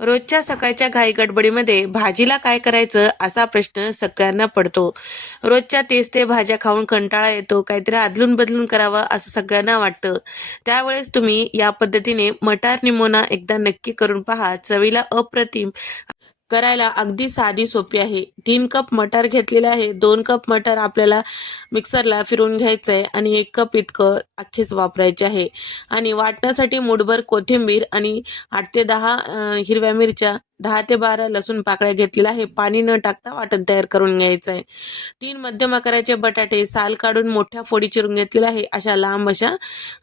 रोजच्या सकाळच्या घाई गडबडीमध्ये भाजीला काय करायचं असा प्रश्न सगळ्यांना पडतो. रोजच्या तेच ते भाज्या खाऊन कंटाळा येतो काहीतरी आदलून बदलून करावं असं सगळ्यांना वाटतं. त्यावेळेस तुम्ही या पद्धतीने मटार निमोना एकदा नक्की करून पहा. चवीला अप्रतिम करायला अगदी साधी सोपी आहे. तीन कप मटार घेतलेलं आहे. दोन कप मटार आपल्याला मिक्सरला फिरून घ्यायचं आहे आणि एक कप इतकं अख्खेच वापरायचे आहे. आणि वाटण्यासाठी मुठभर कोथिंबीर आणि आठ ते दहा हिरव्या मिरच्या दहा ते बारा लसूण पाकळ्या घेतलेल्या आहे. पाणी न टाकता वाटण तयार करून घ्यायचं आहे तीन मध्यम आकाराचे बटाटे साल काढून मोठ्या फोडी चिरून घेतलेल्या आहे. अशा लांब अशा.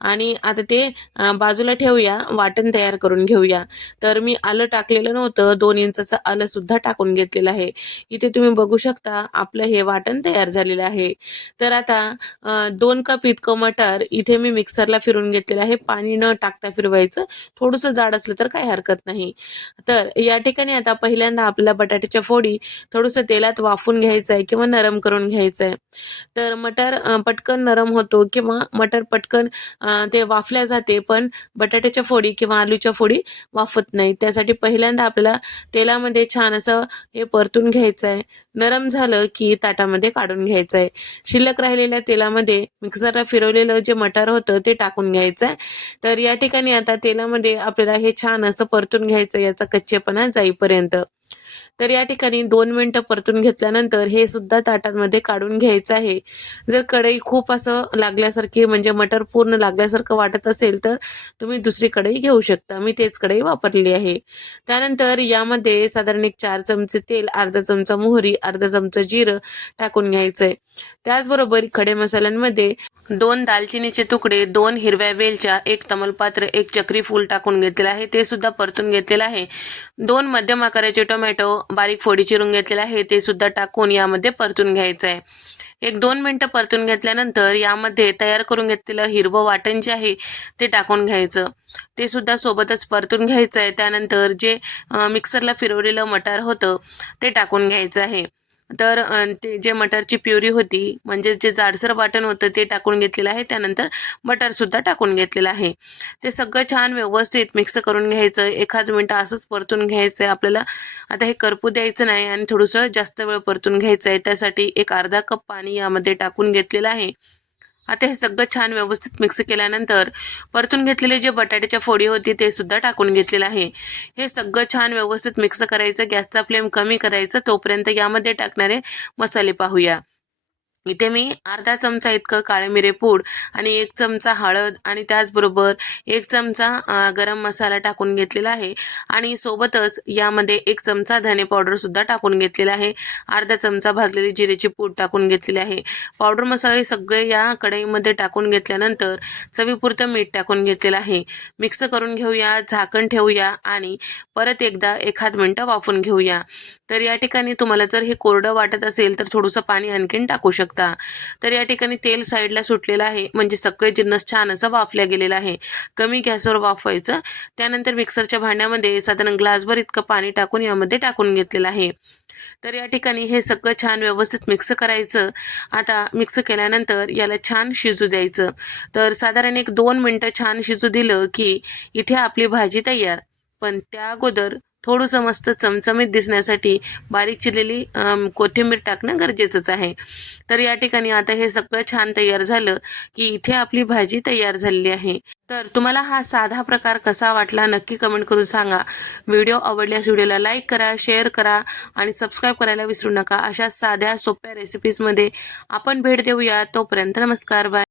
आणि आता ते बाजूला ठेवूया. वाटण तयार करून घेऊया. तर मी आलं टाकलेलं नव्हतं. दोन इंचाचं आलं सुद्धा टाकून घेतलेलं आहे. इथे तुम्ही बघू शकता आपलं हे वाटण तयार झालेलं आहे. तर आता दोन कप इतकं मटर इथे मी मिक्सरला फिरून घेतलेलं आहे. पाणी न टाकता फिरवायचं. थोडंसं जाड असलं तर काही हरकत नाही. तर या ठिकाणी आता पहिल्यांदा आपल्याला बटाट्याच्या फोडी थोडंसं तेलात वाफून घ्यायचं आहे किंवा नरम करून घ्यायचं आहे तर मटर पटकन नरम होतो किंवा मटर पटकन ते वाफल्या जाते पण बटाट्याच्या फोडी किंवा आलूच्या फोडी वाफत नाही. त्यासाठी पहिल्यांदा आपल्याला तेलामध्ये छान असं हे परतून घ्यायचं आहे नरम झालं की ताटामध्ये काढून घ्यायचं आहे शिल्लक राहिलेल्या तेलामध्ये मिक्सरला फिरवलेलं जे मटार होतं ते टाकून घ्यायचं आहे तर या ठिकाणी आता तेलामध्ये आपल्याला हे छान असं परतून घ्यायचं याचा कच्चेपणा जाईपर्यंत. तर या ठिकाणी दोन मिनटं परतून घेतल्यानंतर हे सुद्धा ताटांमध्ये काढून घ्यायचं आहे. जर कढई खूप असं लागल्यासारखी म्हणजे मटर पूर्ण लागल्यासारखं वाटत असेल तर तुम्ही दुसरी कढई घेऊ शकता. मी तेच कढई वापरली आहे. त्यानंतर यामध्ये साधारण एक चार चमचे तेल अर्धा चमचा मोहरी अर्धा चमचा जिरं टाकून घ्यायचं आहे त्याचबरोबर खडे मसाल्यांमध्ये दोन दालचिनीचे तुकडे दोन हिरव्या वेलच्या एक तमलपात्र एक चक्री फूल टाकून घेतलेलं आहे. ते सुद्धा परतून घेतलेलं आहे. दोन मध्यम आकाराचे टोमॅटो टोमॅटो बारीक फोडी चिरून घेतलेलं आहे ते सुद्धा टाकून यामध्ये परतून घ्यायचं आहे एक दोन मिनटं परतून घेतल्यानंतर यामध्ये तयार करून घेतलेलं हिरवं वाटण जे आहे ते टाकून घ्यायचं. ते सुद्धा सोबतच परतून घ्यायचं आहे त्यानंतर जे मिक्सरला फिरवलेलं मटार होतं ते टाकून घ्यायचं आहे. तर ते जे मटारची प्युरी होती म्हणजे जे जाडसर वाटण होतं ते टाकून घेतलेलं आहे. त्यानंतर मटरसुद्धा टाकून घेतलेलं आहे. ते सगळं छान व्यवस्थित मिक्स करून घ्यायचं. एखाद मिनटं असंच परतून घ्यायचं आहे आपल्याला. आता हे करपू द्यायचं नाही आणि थोडंसं जास्त वेळ परतून घ्यायचं आहे त्यासाठी एक अर्धा कप पाणी यामध्ये टाकून घेतलेलं आहे. आता हे सगळं छान व्यवस्थित मिक्स केल्यानंतर परतून घेतलेले जे बटाट्याच्या फोडी होती ते सुद्धा टाकून घेतलेलं आहे. हे सगळं छान व्यवस्थित मिक्स करायचं गॅसचा फ्लेम कमी करायचं तोपर्यंत यामध्ये टाकणारे मसाले पाहूया. इथे मी अर्धा चमचा इतकं काळे मिरे पूड आणि एक चमचा हळद आणि त्याचबरोबर एक चमचा गरम मसाला टाकून घेतलेला आहे. आणि सोबतच यामध्ये एक चमचा धने पावडरसुद्धा टाकून घेतलेला आहे. अर्धा चमचा भाजलेली जिरेची पूड टाकून घेतलेली आहे. पावडर मसाला हे सगळे या कढईमध्ये टाकून घेतल्यानंतर चवीपुरतं मीठ टाकून घेतलेलं आहे. मिक्स करून घेऊया झाकण ठेवूया आणि परत एकदा एखाद मिनटं वाफून घेऊया. तर या ठिकाणी तुम्हाला जर हे कोरडं वाटत असेल तर थोडंसं पाणी आणखीन टाकू शकता. तर या ठिकाणी तेल साईडला सुटलेलं आहे. म्हणजे सगळे जिन्नस छान असं वाफल्या गेलेलं आहे. कमी गॅसवर वाफवायचं. त्यानंतर मिक्सरच्या भांड्यामध्ये साधारण ग्लासभर इतकं पाणी टाकून यामध्ये टाकून घेतलेलं आहे. तर या ठिकाणी हे सगळं छान व्यवस्थित मिक्स करायचं. आता मिक्स केल्यानंतर याला छान शिजू द्यायचं. तर साधारण एक दोन मिनटं छान शिजू दिलं की इथे आपली भाजी तयार. पण त्या अगोदर थोडंसं मस्त चमचमीत दिसण्यासाठी बारीक चिरलेली कोथिंबीर टाकणं गरजेचंच आहे. तर या ठिकाणी आता हे सगळं छान तयार झालं की इथे आपली भाजी तयार झालेली आहे. तर तुम्हाला हा साधा प्रकार कसा वाटला नक्की कमेंट करून सांगा. व्हिडिओ आवडल्यास व्हिडिओला लाईक करा शेअर करा आणि सबस्क्राईब करायला विसरू नका. अशा साध्या सोप्या रेसिपीजमध्ये आपण भेट देऊया. तोपर्यंत नमस्कार बाय.